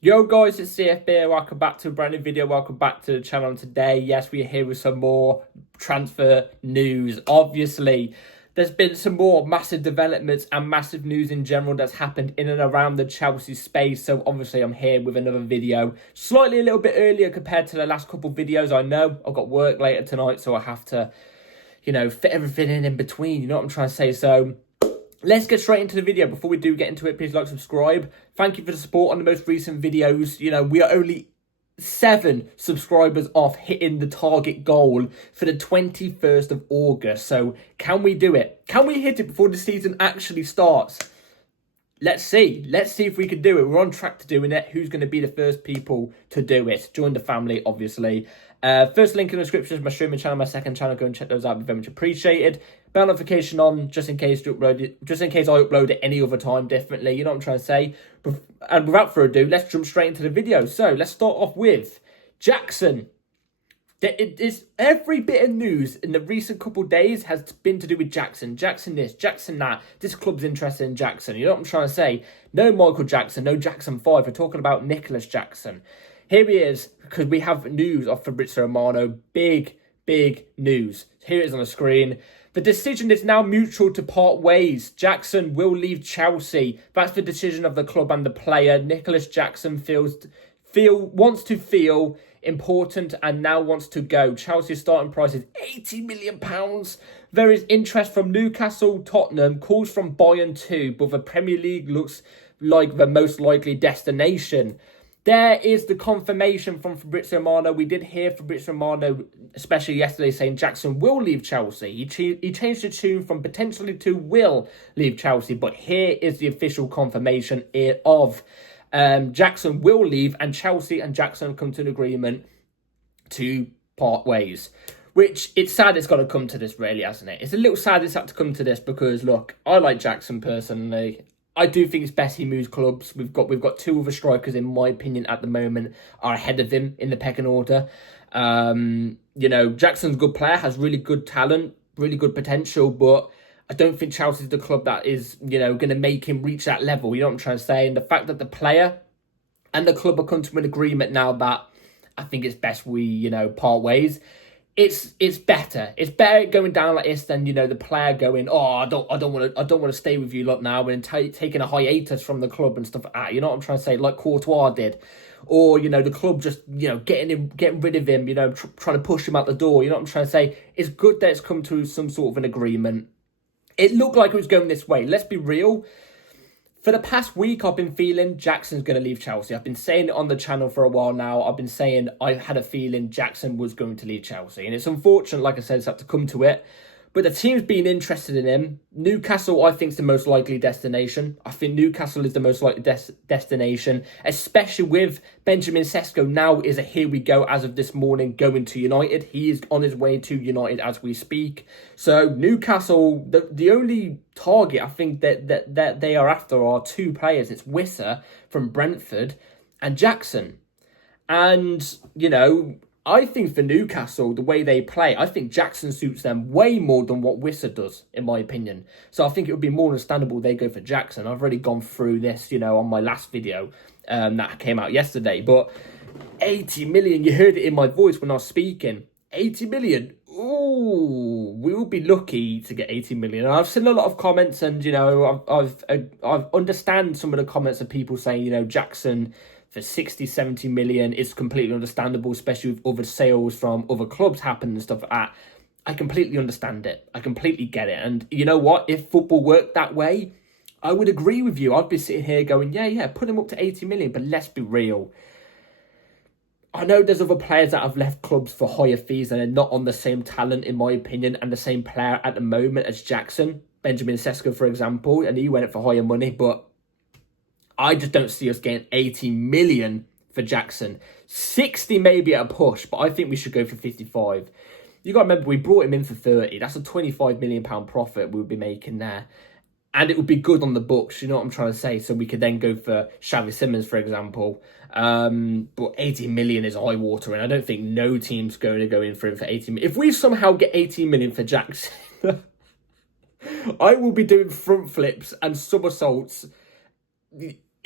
Yo guys, it's CFB. Welcome back to a brand new video. Welcome back to the channel today. Yes, we are here with some more transfer news. Obviously, there's been some more massive developments and massive news in general that's happened in and around the Chelsea space. So obviously I'm here with another video. Slightly a little bit earlier compared to the last couple of videos. I know I've got work later tonight, so I have to, fit everything in between. You know what I'm trying to say? So let's get straight into the video. Before we do get into it, please like, subscribe. Thank you for the support on the most recent videos. We are only 7 subscribers off hitting the target goal for the 21st of August. So can we do it? Can we hit it before the season actually starts? Let's see. Let's see if we can do it. We're on track to doing it. Who's going to be the first people to do it? Join the family, obviously. First link in the description is my streaming channel, my second channel. Go and check those out. It'd be very much appreciated. Bell notification on, just in case I upload it any other time. Definitely, you know what I'm trying to say. And without further ado, let's jump straight into the video. So let's start off with Jackson. It is every bit of news in the recent couple of days has been to do with Jackson. Jackson this, Jackson that. This club's interested in Jackson. You know what I'm trying to say? No Michael Jackson, no Jackson 5. We're talking about Nicholas Jackson. Here he is, because we have news of Fabrizio Romano. Big news. Here it is on the screen. The decision is now mutual to part ways. Jackson will leave Chelsea. That's the decision of the club and the player. Nicholas Jackson wants to feel important and now wants to go. Chelsea's starting price is £80 million. There is interest from Newcastle, Tottenham, calls from Bayern too, but the Premier League looks like the most likely destination. There is the confirmation from Fabrizio Romano. We did hear Fabrizio Romano, especially yesterday, saying Jackson will leave Chelsea. He changed the tune from potentially to will leave Chelsea, but here is the official confirmation of Jackson will leave, and Chelsea and Jackson come to an agreement to part ways. Which, it's sad it's got to come to this, really, hasn't it? It's a little sad it's had to come to this because, look, I like Jackson personally. I do think it's best he moves clubs. We've got 2 other strikers, in my opinion, at the moment, are ahead of him in the pecking order. Jackson's a good player, has really good talent, really good potential, but I don't think Chelsea's the club that is, going to make him reach that level. You know what I'm trying to say? And the fact that the player and the club have come to an agreement now that I think it's best we, part ways. It's better. It's better going down like this than, the player going, oh, I don't want to stay with you lot now, and taking a hiatus from the club and stuff like that. You know what I'm trying to say? Like Courtois did. Or, the club just, getting rid of him, trying to push him out the door. You know what I'm trying to say? It's good that it's come to some sort of an agreement. It looked like it was going this way. Let's be real. For the past week, I've been feeling Jackson's going to leave Chelsea. I've been saying it on the channel for a while now. I've been saying I had a feeling Jackson was going to leave Chelsea. And it's unfortunate, like I said, it's had to come to it. But the team's been interested in him. Newcastle, I think, is the most likely destination. I think Newcastle is the most likely destination, especially with Benjamin Sesko now is a here we go as of this morning going to United. He is on his way to United as we speak. So Newcastle, the only target I think that they are after are 2 players. It's Wissa from Brentford and Jackson. And, I think for Newcastle, the way they play, I think Jackson suits them way more than what Wissa does, in my opinion. So I think it would be more understandable they go for Jackson. I've already gone through this, on my last video that came out yesterday. But 80 million, you heard it in my voice when I was speaking. 80 million, ooh, we will be lucky to get 80 million. And I've seen a lot of comments, and, I've understand some of the comments of people saying, Jackson for 60, 70 million is completely understandable, especially with other sales from other clubs happening and stuff like that. I completely understand it. I completely get it. And you know what? If football worked that way, I would agree with you. I'd be sitting here going, yeah, put him up to 80 million. But let's be real. I know there's other players that have left clubs for higher fees and are not on the same talent, in my opinion, and the same player at the moment as Jackson. Benjamin Sesko, for example, and he went for higher money, but I just don't see us getting 80 million for Jackson. 60 maybe at a push, but I think we should go for 55. You got to remember, we brought him in for 30. That's a £25 million profit we would be making there. And it would be good on the books, you know what I'm trying to say? So we could then go for Xavi Simons, for example. But 80 million is high water, and I don't think no team's going to go in for him for 80 million. If we somehow get 80 million for Jackson, I will be doing front flips and somersaults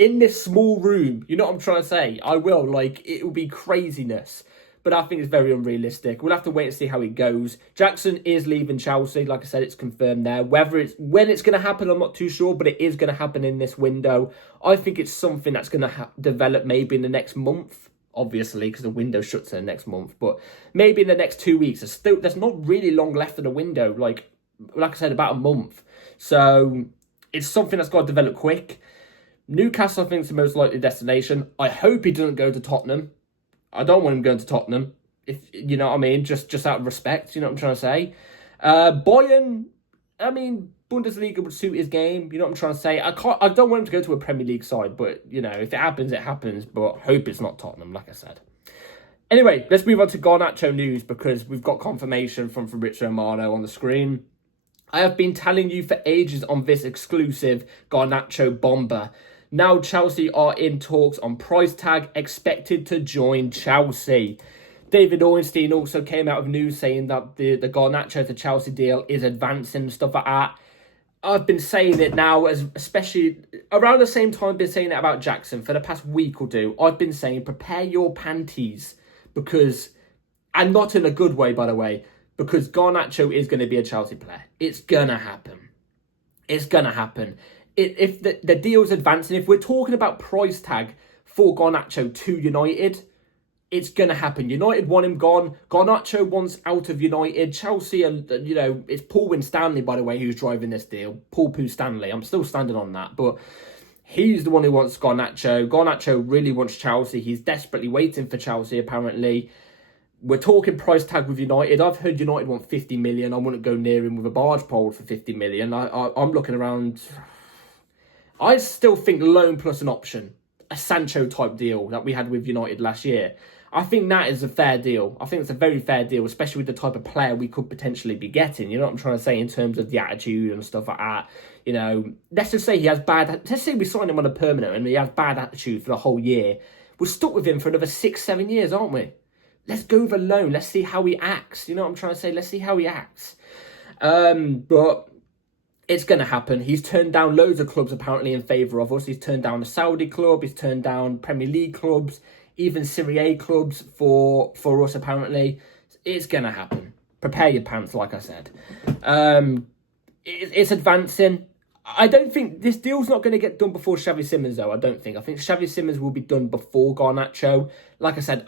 in this small room. You know what I'm trying to say? I will. Like, it will be craziness. But I think it's very unrealistic. We'll have to wait and see how it goes. Jackson is leaving Chelsea. Like I said, it's confirmed there. When it's going to happen, I'm not too sure, but it is going to happen in this window. I think it's something that's going to develop maybe in the next month, obviously, because the window shuts in the next month. But maybe in the next 2 weeks. There's not really long left of the window. Like I said, about a month. So it's something that's got to develop quick. Newcastle, I think, is the most likely destination. I hope he doesn't go to Tottenham. I don't want him going to Tottenham, if you know what I mean, just out of respect, you know what I'm trying to say. Bayern, I mean, Bundesliga would suit his game, you know what I'm trying to say. I don't want him to go to a Premier League side, but, you know, if it happens, it happens, but hope it's not Tottenham, like I said. Anyway, let's move on to Garnacho news, because we've got confirmation from Fabrizio Romano on the screen. I have been telling you for ages on this exclusive Garnacho bomber. Now Chelsea are in talks on price tag, expected to join Chelsea. David Ornstein also came out with news saying that the Garnacho to Chelsea deal is advancing and stuff like that. I've been saying it now, especially around the same time I've been saying it about Jackson for the past week or two. I've been saying prepare your panties, because, and not in a good way, by the way, because Garnacho is going to be a Chelsea player. It's going to happen. It's going to happen. If the deal's advancing, if we're talking about price tag for Garnacho to United, it's going to happen. United want him gone. Garnacho wants out of United. Chelsea, and you know, it's Paul Winstanley, by the way, who's driving this deal. Paul Poo Stanley. I'm still standing on that, but he's the one who wants Garnacho. Garnacho really wants Chelsea. He's desperately waiting for Chelsea, apparently. We're talking price tag with United. I've heard United want 50 million. I wouldn't go near him with a barge pole for 50 million. I'm looking around. I still think loan plus an option, a Sancho type deal that we had with United last year. I think that is a fair deal. I think it's a very fair deal, especially with the type of player we could potentially be getting. You know what I'm trying to say in terms of the attitude and stuff like that. You know, let's just say he has let's say we sign him on a permanent and he has bad attitude for the whole year. We're stuck with him for another 6-7 years, aren't we? Let's go with a loan. Let's see how he acts. You know what I'm trying to say? Let's see how he acts. But it's going to happen. He's turned down loads of clubs apparently in favour of us. He's turned down a Saudi club. He's turned down Premier League clubs, even Serie A clubs for us apparently. It's going to happen. Prepare your pants, like I said. It's advancing. I don't think this deal's not going to get done before Xavi Simons, though. I don't think. I think Xavi Simons will be done before Garnacho. Like I said,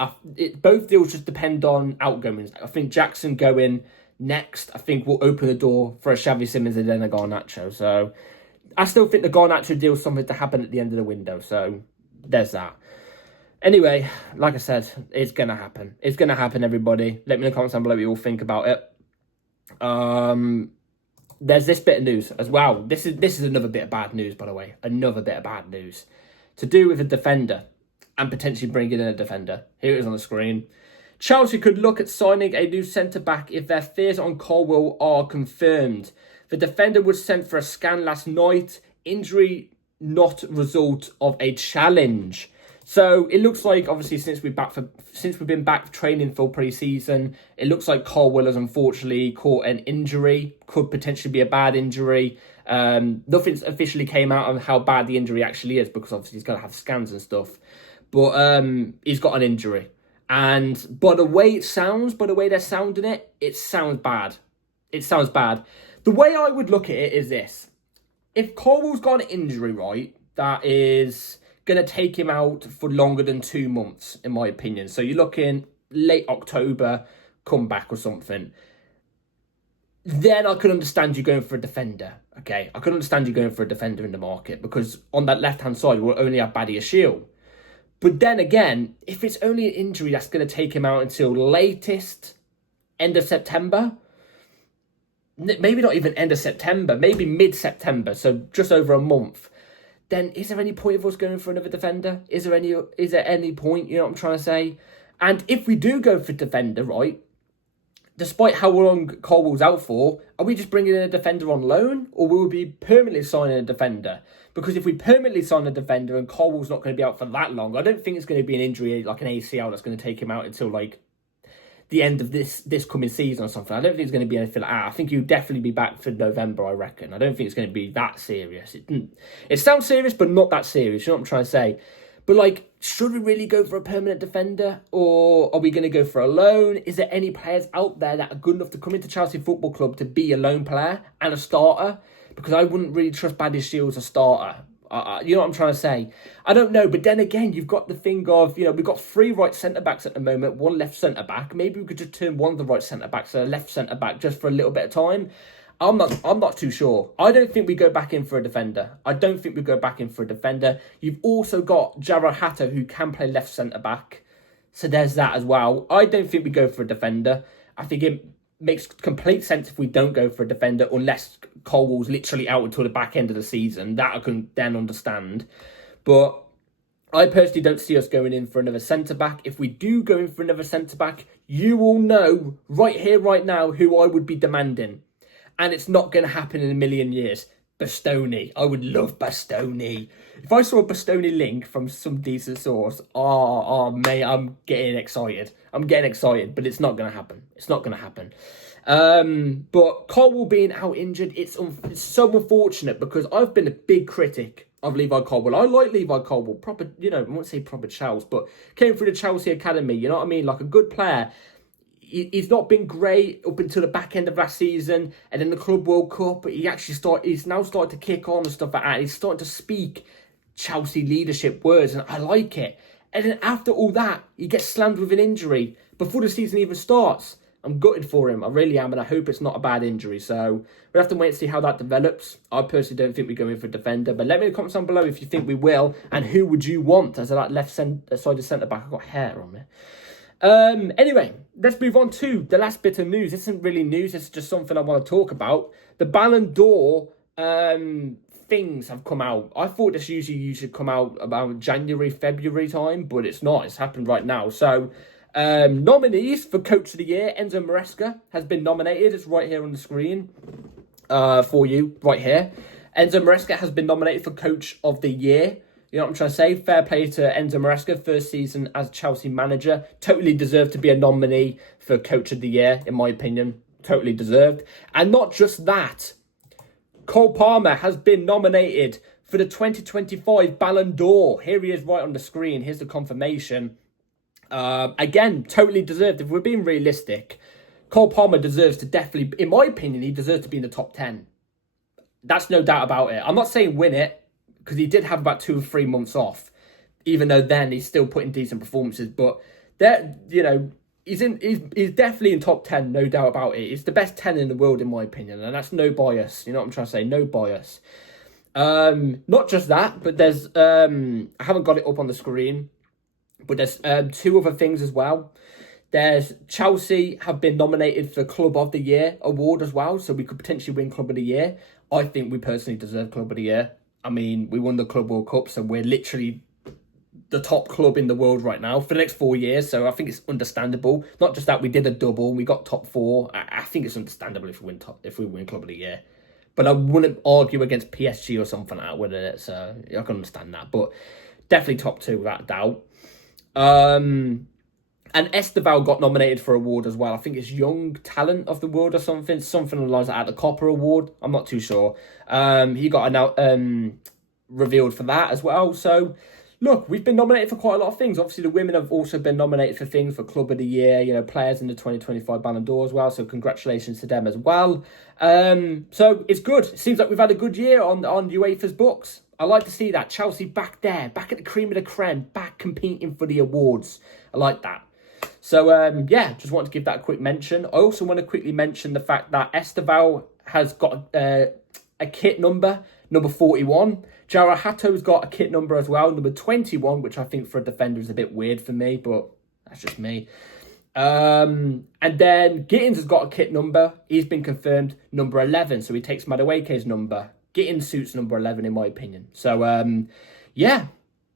both deals just depend on outgoings. I think Jackson going next, I think, will open the door for a Xavi Simons and then a Garnacho. So I still think the Garnacho deal is something to happen at the end of the window. So there's that. Anyway, like I said, it's going to happen. It's going to happen, everybody. Let me know in the comments down below what you all think about it. There's this bit of news as well. This is another bit of bad news, by the way. Another bit of bad news. To do with a defender and potentially bringing in a defender. Here it is on the screen. Chelsea could look at signing a new centre-back if their fears on Colwill are confirmed. The defender was sent for a scan last night. Injury not result of a challenge. So it looks like, obviously, since we've been back training for pre-season, it looks like Colwill has unfortunately caught an injury. Could potentially be a bad injury. Nothing's officially came out on how bad the injury actually is, because obviously he's got to have scans and stuff. But he's got an injury. And by the way it sounds, by the way they're sounding it, it sounds bad. It sounds bad. The way I would look at it is this. If Colwill's got an injury, right, that is going to take him out for longer than 2 months, in my opinion. So you're looking late October, comeback or something. Then I could understand you going for a defender, okay? I could understand you going for a defender in the market, because on that left-hand side, we'll only have Badia Shield. But then again, if it's only an injury that's going to take him out until latest end of September, maybe not even end of September, maybe mid-September, so just over a month, then is there any point of us going for another defender? Is there any point, you know what I'm trying to say? And if we do go for defender, right, despite how long Colwill's out for, are we just bringing in a defender on loan, or will we be permanently signing a defender? Because if we permanently sign a defender and Colwill's not going to be out for that long, I don't think it's going to be an injury like an ACL that's going to take him out until like the end of this coming season or something. I don't think it's going to be anything like that. I think he'll definitely be back for November, I reckon. I don't think it's going to be that serious. It sounds serious, but not that serious. You know what I'm trying to say? But, like, should we really go for a permanent defender? Or are we going to go for a loan? Is there any players out there that are good enough to come into Chelsea Football Club to be a loan player and a starter? Because I wouldn't really trust Baddy Shields as a starter. You know what I'm trying to say? I don't know. But then again, you've got the thing of, you know, we've got 3 right centre-backs at the moment, 1 left centre-back. Maybe we could just turn one of the right centre-backs to a left centre-back just for a little bit of time. I'm not too sure. I don't think we go back in for a defender. You've also got Garnacho, who can play left centre-back. So there's that as well. I don't think we go for a defender. I think it makes complete sense if we don't go for a defender, unless Colwell's literally out until the back end of the season. That I can then understand. But I personally don't see us going in for another centre-back. If we do go in for another centre-back, you all know right here, right now, who I would be demanding. And it's not going to happen in a million years. Bastoni. I would love Bastoni. If I saw a Bastoni link from some decent source, mate, I'm getting excited. But it's not going to happen. But Colwell being out injured, it's so unfortunate because I've been a big critic of Levi Colwell. I like Levi Colwell, proper, you know, I won't say proper Chelsea, but came through the Chelsea Academy, you know what I mean? Like a good player. He's not been great up until the back end of last season, and then the Club World Cup. But he's now started to kick on and stuff like that. He's starting to speak Chelsea leadership words, and I like it. And then after all that, he gets slammed with an injury before the season even starts. I'm gutted for him. I really am, and I hope it's not a bad injury. So we'll have to wait and see how that develops. I personally don't think we go in for a defender, but let me know in the comments down below if you think we will, and who would you want as a left-sided centre-back. I've got hair on me. Anyway, let's move on to the last bit of news. This isn't really news, it's just something I want to talk about. The Ballon d'Or things have come out. I thought this usually come out about January, February time, but it's not. It's happened right now. So, nominees for Coach of the Year, Enzo Maresca has been nominated. It's right here on the screen for you, right here. Enzo Maresca has been nominated for Coach of the Year. You know what I'm trying to say? Fair play to Enzo Maresca, first season as Chelsea manager. Totally deserved to be a nominee for Coach of the Year, in my opinion. Totally deserved. And not just that. Cole Palmer has been nominated for the 2025 Ballon d'Or. Here he is right on the screen. Here's the confirmation. Again, totally deserved. If we're being realistic, Cole Palmer deserves to definitely, in my opinion, he deserves to be in the top 10. That's no doubt about it. I'm not saying win it, because he did have about 2 or 3 months off, even though then he's still putting decent performances. But that, you know, he's definitely in top 10, no doubt about it. He's the best 10 in the world, in my opinion, and that's no bias. You know what I'm trying to say? No bias. Not just that, but there's I haven't got it up on the screen, but there's 2 other things as well. There's Chelsea have been nominated for Club of the Year award as well, so we could potentially win Club of the Year. I think we personally deserve Club of the Year. I mean, we won the Club World Cup, so we're literally the top club in the world right now for the next 4 years. So I think it's understandable. Not just that, we did a double, we got top 4. I think it's understandable if we win Club of the Year. But I wouldn't argue against PSG or something like that, wouldn't it? So I can understand that. But definitely top 2 without a doubt. And Esteval got nominated for an award as well. I think it's Young Talent of the World or something. Something along those lines, like the Copper Award. I'm not too sure. He got revealed for that as well. So, look, we've been nominated for quite a lot of things. Obviously, the women have also been nominated for things, for Club of the Year, you know, players in the 2025 Ballon d'Or as well. So, congratulations to them as well. So, it's good. It seems like we've had a good year on UEFA's books. I like to see that. Chelsea back there, back at the cream of the creme, back competing for the awards. I like that. So, yeah, just wanted to give that a quick mention. I also want to quickly mention the fact that Esteval has got a kit number 41. Jarahato's got a kit number as well, number 21, which I think for a defender is a bit weird for me, but that's just me. And then Gittins has got a kit number. He's been confirmed number 11, so he takes Madueke's number. Gittins suits number 11, in my opinion. So, yeah.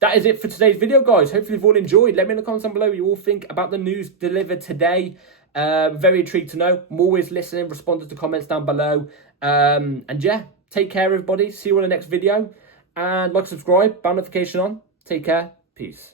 That is it for today's video, guys. Hopefully you've all enjoyed. Let me know in the comments down below what you all think about the news delivered today. Very intrigued to know. I'm always listening, responding to comments down below. And yeah, take care, everybody. See you on the next video. And like, subscribe, bell notification on. Take care. Peace.